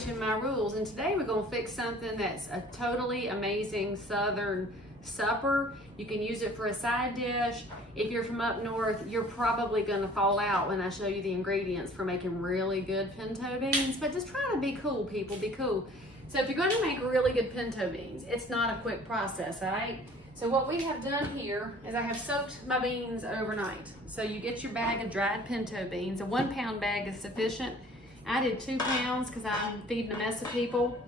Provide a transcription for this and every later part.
Kitchen, My Rules, and today we're going to fix something that's a totally amazing Southern supper. You can use it for a side dish. If you're from up north, you're probably going to fall out when I show you the ingredients for making really good pinto beans, but just try to be cool, people, be cool. So if you're going to make really good pinto beans, it's not a quick process, all right? So what we have done here is I have soaked my beans overnight. So you get your bag of dried pinto beans. A 1 pound bag is sufficient. I did 2 pounds because I'm feeding a mess of people,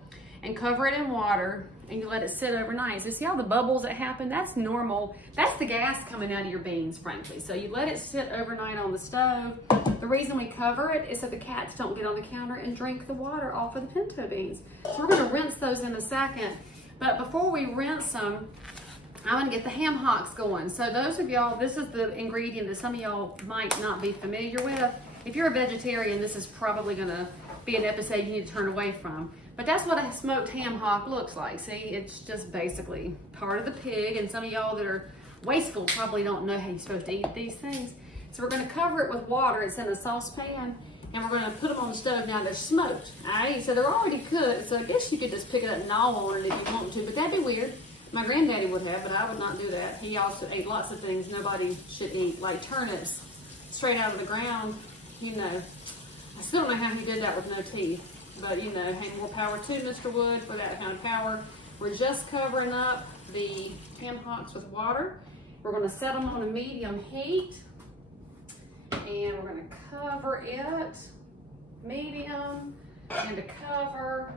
and cover it in water and you let it sit overnight. So see all the bubbles that happen? That's normal. That's the gas coming out of your beans, frankly. So you let it sit overnight on the stove. The reason we cover it is so the cats don't get on the counter and drink the water off of the pinto beans. So we're gonna rinse those in a second. But before we rinse them, I'm gonna get the ham hocks going. So those of y'all, this is the ingredient that some of y'all might not be familiar with. If you're a vegetarian, this is probably gonna be an episode you need to turn away from. But that's what a smoked ham hock looks like. See, it's just basically part of the pig, and some of y'all that are wasteful probably don't know how you're supposed to eat these things. So we're gonna cover it with water. It's in a saucepan, and we're gonna put them on the stove. Now they're smoked, all right? So they're already cooked, so I guess you could just pick it up and gnaw on it if you want to, but that'd be weird. My granddaddy would have, but I would not do that. He also ate lots of things nobody should eat, like turnips straight out of the ground. You know, I still don't know how he did that with no teeth, but you know, hey, more power to Mr. Wood for that kind of power. We're just covering up the ham hocks with water. We're gonna set them on a medium heat, and we're gonna cover it, medium, and to cover.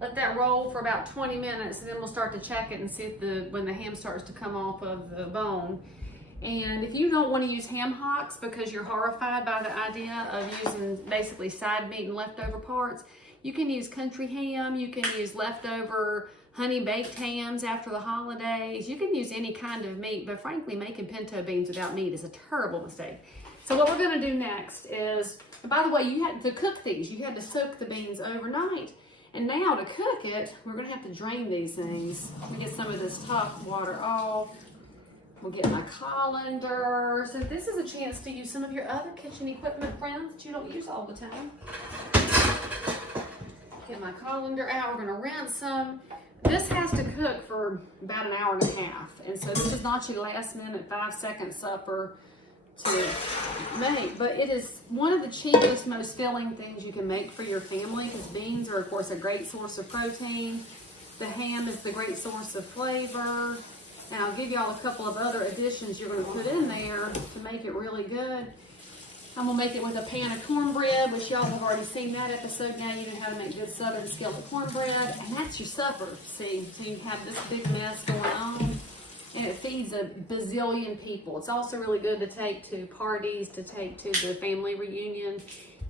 Let that roll for about 20 minutes, and then we'll start to check it and see if when the ham starts to come off of the bone. And if you don't want to use ham hocks because you're horrified by the idea of using basically side meat and leftover parts, you can use country ham, you can use leftover honey baked hams after the holidays, you can use any kind of meat, but frankly, making pinto beans without meat is a terrible mistake. So what we're going to do next is, by the way, you had to cook these, you had to soak the beans overnight. And now to cook it, we're gonna have to drain these things. We get some of this top water off. We'll get my colander. So this is a chance to use some of your other kitchen equipment, friends, that you don't use all the time. Get my colander out, we're gonna rinse them. This has to cook for about an hour and a half. And so this is not your last minute 5-second supper to make, but it is one of the cheapest, most filling things you can make for your family, because beans are of course a great source of protein. The ham is the great source of flavor, and I'll give y'all a couple of other additions you're going to put in there to make it really good. I'm going to make it with a pan of cornbread, which y'all have already seen that episode. Now you know how to make good Southern skillet cornbread, and that's your supper. See, so you have this big mess going on. And it feeds a bazillion people. It's also really good to take to parties, to take to the family reunion,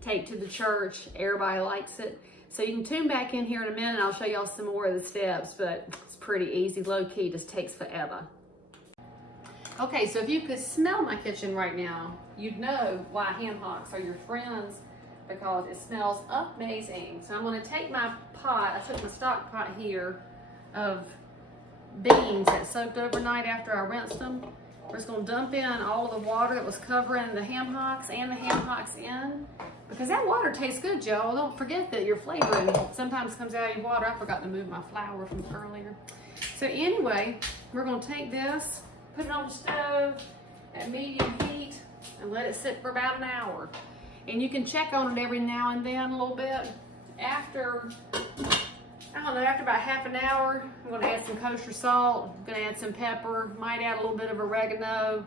take to the church. Everybody likes it. So you can tune back in here in a minute and I'll show y'all some more of the steps, but it's pretty easy, low key, just takes forever. Okay, so if you could smell my kitchen right now, you'd know why ham hocks are your friends, because it smells amazing. So I'm gonna take my pot, I took my stock pot here of beans that soaked overnight after I rinsed them. We're just gonna dump in all of the water that was covering the ham hocks and the ham hocks in, because that water tastes good, y'all. Don't forget that your flavoring sometimes comes out of your water. I forgot to move my flour from earlier. So anyway, we're gonna take this, put it on the stove at medium heat, and let it sit for about an hour. And you can check on it every now and then a little bit. After, I don't know, after about half an hour, I'm gonna add some kosher salt, I'm gonna add some pepper, might add a little bit of oregano.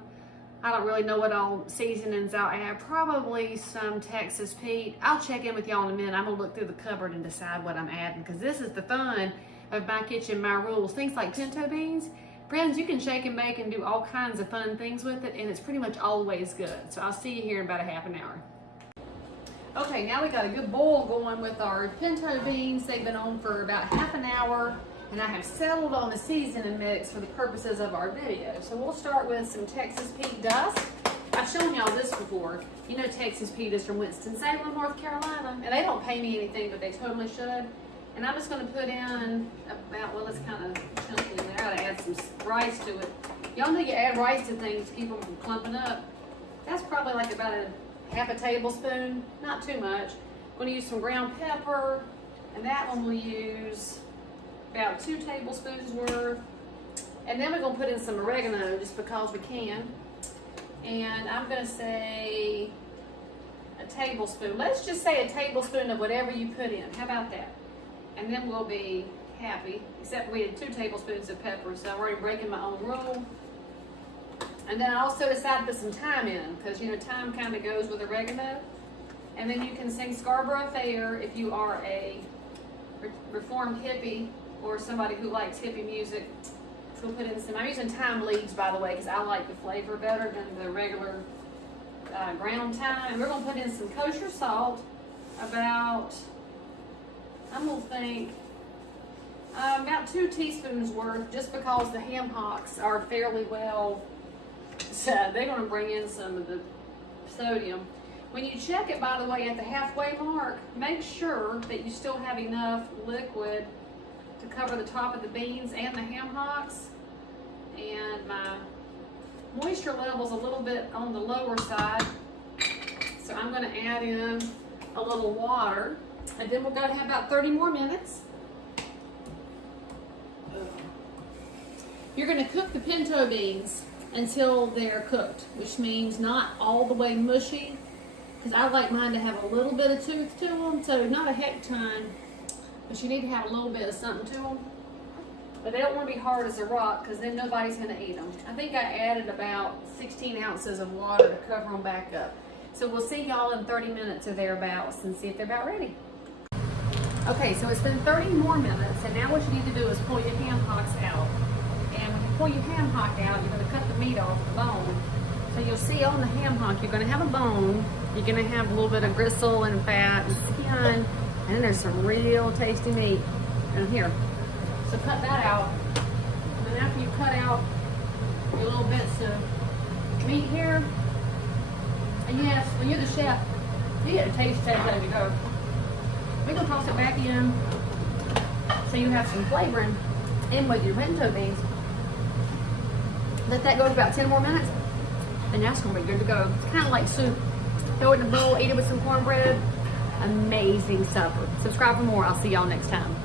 I don't really know what all seasonings I'll add, probably some Texas Pete. I'll check in with y'all in a minute. I'm gonna look through the cupboard and decide what I'm adding, because this is the fun of My Kitchen, My Rules. Things like pinto beans, friends, you can shake and bake and do all kinds of fun things with it, and it's pretty much always good. So I'll see you here in about a half an hour. Okay, now we got a good boil going with our pinto beans. They've been on for about half an hour, and I have settled on the seasoning mix for the purposes of our video. So we'll start with some Texas Pete dust. I've shown y'all this before. You know Texas Pete is from Winston-Salem, North Carolina, and they don't pay me anything, but they totally should. And I'm just gonna put in about, well, it's kind of chunky in there. I gotta add some rice to it. Y'all know you add rice to things to keep them from clumping up. That's probably like about half a tablespoon, not too much. I'm gonna use some ground pepper, And that one we'll use about 2 tablespoons worth. And then we're gonna put in some oregano just because we can. And I'm gonna say a tablespoon. Let's just say a tablespoon of whatever you put in. How about that? And then we'll be happy, except we had 2 tablespoons of pepper, so I'm already breaking my own rule. And then I also decided to put some thyme in, because you know thyme kind of goes with oregano. And then you can sing Scarborough Fair if you are a reformed hippie or somebody who likes hippie music. So we'll put in some, I'm using thyme leaves by the way, because I like the flavor better than the regular ground thyme. And we're going to put in some kosher salt, about, I'm going to think, about 2 teaspoons worth, just because the ham hocks are fairly well, so they're going to bring in some of the sodium. When you check it, by the way, at the halfway mark, make sure that you still have enough liquid to cover the top of the beans and the ham hocks. And my moisture level's a little bit on the lower side, so I'm going to add in a little water, and then we're going to have about 30 more minutes. You're going to cook the pinto beans until they're cooked, which means not all the way mushy, because I like mine to have a little bit of tooth to them, so not a heck ton, but you need to have a little bit of something to them. But they don't want to be hard as a rock, because then nobody's going to eat them. I think I added about 16 ounces of water to cover them back up. So we'll see y'all in 30 minutes or thereabouts and see if they're about ready. Okay, so it's been 30 more minutes, and now what you need to do is pull your ham hocks out. And when you pull your ham hock out, you're going to cut the meat off the bone. So you'll see on the ham hock, you're going to have a bone, you're going to have a little bit of gristle and fat and skin, and then there's some real tasty meat in here. So cut that out. And then after you cut out your little bits of meat here, and yes, when you're the chef, you get a taste test as you go. We're going to toss it back in so you have some flavoring in with your pinto beans. Let that go for about 10 more minutes, and that's going to be good to go. It's kind of like soup. Throw it in a bowl, eat it with some cornbread. Amazing supper. Subscribe for more. I'll see y'all next time.